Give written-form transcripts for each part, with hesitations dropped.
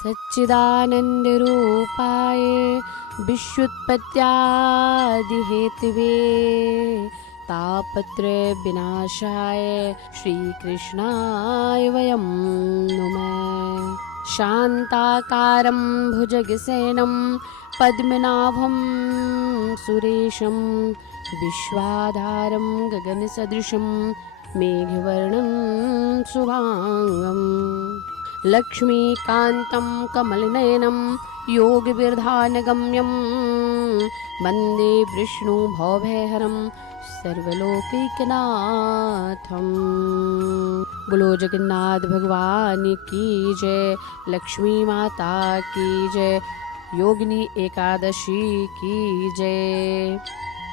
सच्चिदानन्दरूपाय विश्वोत्पत्त्यादिहेतवे तापत्रयविनाशाय श्रीकृष्णाय वयं नुमः। शान्ताकारं भुजगशयनं पद्मनाभं सुरेशं विश्वाधारं गगनसदृशं मेघवर्णं शुभांगं लक्ष्मीकान्तं कमलनयनं योगविरधानगम्यं वन्दे विष्णुभवभयहरं सर्वलोकैकनाथं। बोलो जगन्नाथ भगवान की जय, लक्ष्मी माता की जय, योगिनी एकादशी की जय।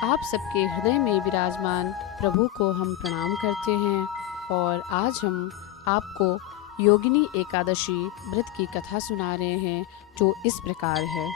आप सबके हृदय में विराजमान प्रभु को हम प्रणाम करते हैं और आज हम आपको योगिनी एकादशी व्रत की कथा सुना रहे हैं, जो इस प्रकार है।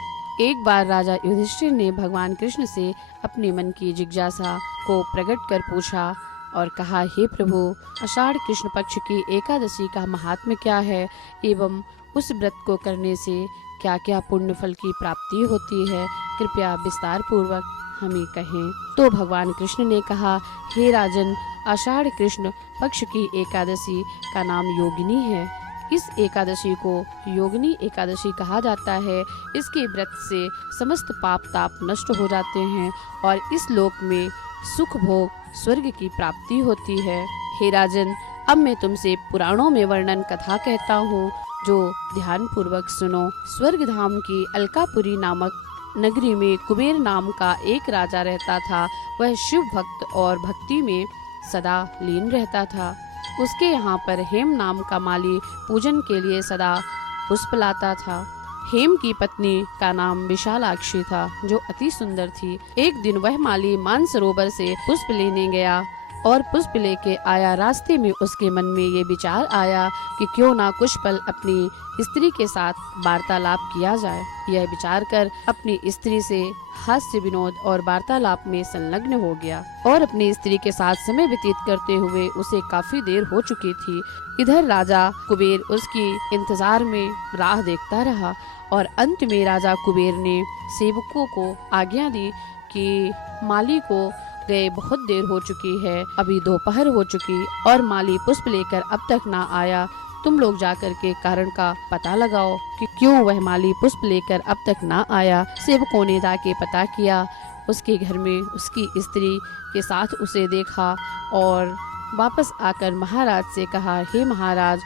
एक बार राजा युधिष्ठिर ने भगवान कृष्ण से अपने मन की जिज्ञासा को प्रकट कर पूछा और कहा, हे प्रभु, आषाढ़ कृष्ण पक्ष की एकादशी का महात्म्य क्या है एवं उस व्रत को करने से क्या क्या पुण्य फल की प्राप्ति होती है, कृपया विस्तार पूर्वक हमें कहें। तो भगवान कृष्ण ने कहा, हे राजन, आषाढ़ कृष्ण पक्ष की एकादशी का नाम योगिनी है। इस एकादशी को योगिनी एकादशी कहा जाता है। इसके व्रत से समस्त पाप ताप नष्ट हो जाते हैं और इस लोक में सुख भोग स्वर्ग की प्राप्ति होती है। हे राजन, अब मैं तुमसे पुराणों में वर्णन कथा कहता हूँ, जो ध्यान पूर्वक सुनो। स्वर्ग धाम की अलकापुरी नामक नगरी में कुबेर नाम का एक राजा रहता था। वह शिव भक्त और भक्ति में सदा लीन रहता था। उसके यहाँ पर हेम नाम का माली पूजन के लिए सदा पुष्प लाता था। हेम की पत्नी का नाम विशालाक्षी था, जो अति सुंदर थी। एक दिन वह माली मानसरोवर से पुष्प लेने गया और पुष्प लेके आया। रास्ते में उसके मन में ये विचार आया कि क्यों ना कुछ पल अपनी स्त्री के साथ वार्तालाप किया जाए। यह विचार कर अपनी स्त्री से हास्य विनोद और वार्तालाप में संलग्न हो गया और अपनी स्त्री के साथ समय व्यतीत करते हुए उसे काफी देर हो चुकी थी। इधर राजा कुबेर उसकी इंतजार में राह देखता रहा और अंत में राजा कुबेर ने सेवकों को आज्ञा दी कि माली को गए बहुत देर हो चुकी है, अभी दोपहर हो चुकी और माली पुष्प लेकर अब तक ना आया। तुम लोग जाकर के कारण का पता लगाओ कि क्यों वह माली पुष्प लेकर अब तक ना आया। सेवकों ने जाके पता किया। उसके घर में उसकी स्त्री के साथ उसे देखा और वापस आकर महाराज से कहा, हे महाराज,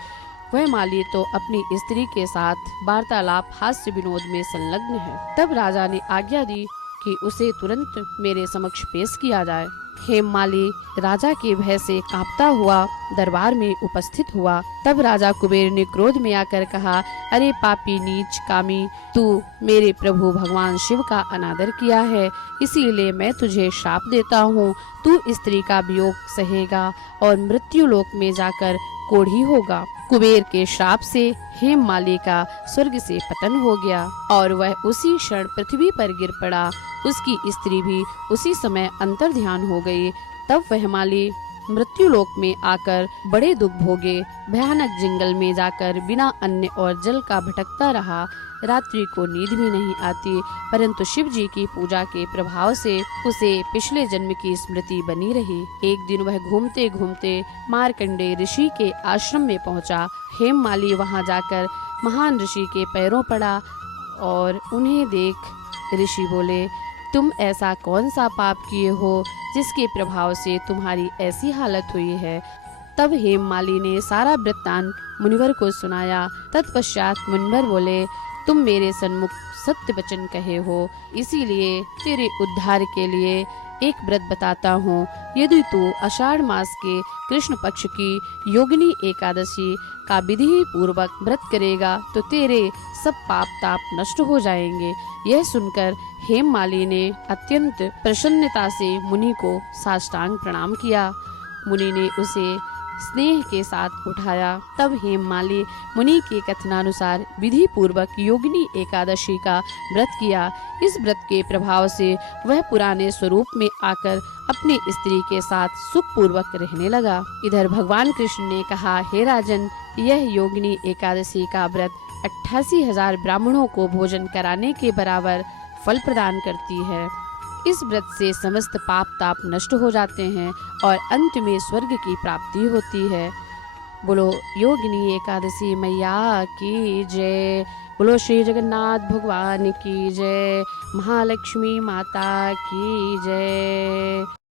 वह माली तो अपनी स्त्री के साथ वार्तालाप हास्य विनोद में संलग्न है। तब राजा ने आज्ञा दी कि उसे तुरंत मेरे समक्ष पेश किया जाए। हेममाली राजा के भय से कांपता हुआ दरबार में उपस्थित हुआ। तब राजा कुबेर ने क्रोध में आकर कहा, अरे पापी नीच कामी, तू मेरे प्रभु भगवान शिव का अनादर किया है, इसीलिए मैं तुझे शाप देता हूँ। तू स्त्री का वियोग सहेगा और मृत्यु लोक में जाकर कोढ़ी होगा। कुबेर के श्राप से हेममाली का स्वर्ग से पतन हो गया और वह उसी क्षण पृथ्वी पर गिर पड़ा। उसकी स्त्री भी उसी समय अंतर्ध्यान हो गई। तब वह माली मृत्यु लोक में आकर बड़े दुख भोगे। भयानक जंगल में जाकर बिना अन्न और जल का भटकता रहा। रात्रि को नींद भी नहीं आती, परंतु शिव जी की पूजा के प्रभाव से उसे पिछले जन्म की स्मृति बनी रही। एक दिन वह घूमते घूमते मार्कंडे ऋषि के आश्रम में पहुंचा। हेममाली वहां जाकर महान ऋषि के पैरों पड़ा और उन्हें देख ऋषि बोले, तुम ऐसा कौन सा पाप किए हो जिसके प्रभाव से तुम्हारी ऐसी हालत हुई है। तब हेममाली ने सारा वृत्तांत मुनिवर को सुनाया। तत्पश्चात मुनिवर बोले, तुम मेरे सन्मुख सत्य वचन कहे हो, इसीलिए तेरे उद्धार के लिए एक व्रत बताता हूँ। यदि तू आषाढ़ मास के कृष्ण पक्ष की योगिनी एकादशी का विधि पूर्वक व्रत करेगा तो तेरे सब पाप ताप नष्ट हो जाएंगे। यह सुनकर हेममाली ने अत्यंत प्रसन्नता से मुनि को साष्टांग प्रणाम किया। मुनि ने उसे स्नेह के साथ उठाया। तब हेममाली मुनि के कथनानुसार विधि पूर्वक योगिनी एकादशी का व्रत किया। इस व्रत के प्रभाव से वह पुराने स्वरूप में आकर अपनी स्त्री के साथ सुख पूर्वक रहने लगा। इधर भगवान कृष्ण ने कहा, हे राजन, यह योगिनी एकादशी का व्रत 88,000 ब्राह्मणों को भोजन कराने के बराबर फल प्रदान करती है। इस व्रत से समस्त पाप ताप नष्ट हो जाते हैं और अंत में स्वर्ग की प्राप्ति होती है। बोलो योगिनी एकादशी मैया की जय। बोलो श्री जगन्नाथ भगवान की जय। महालक्ष्मी माता की जय।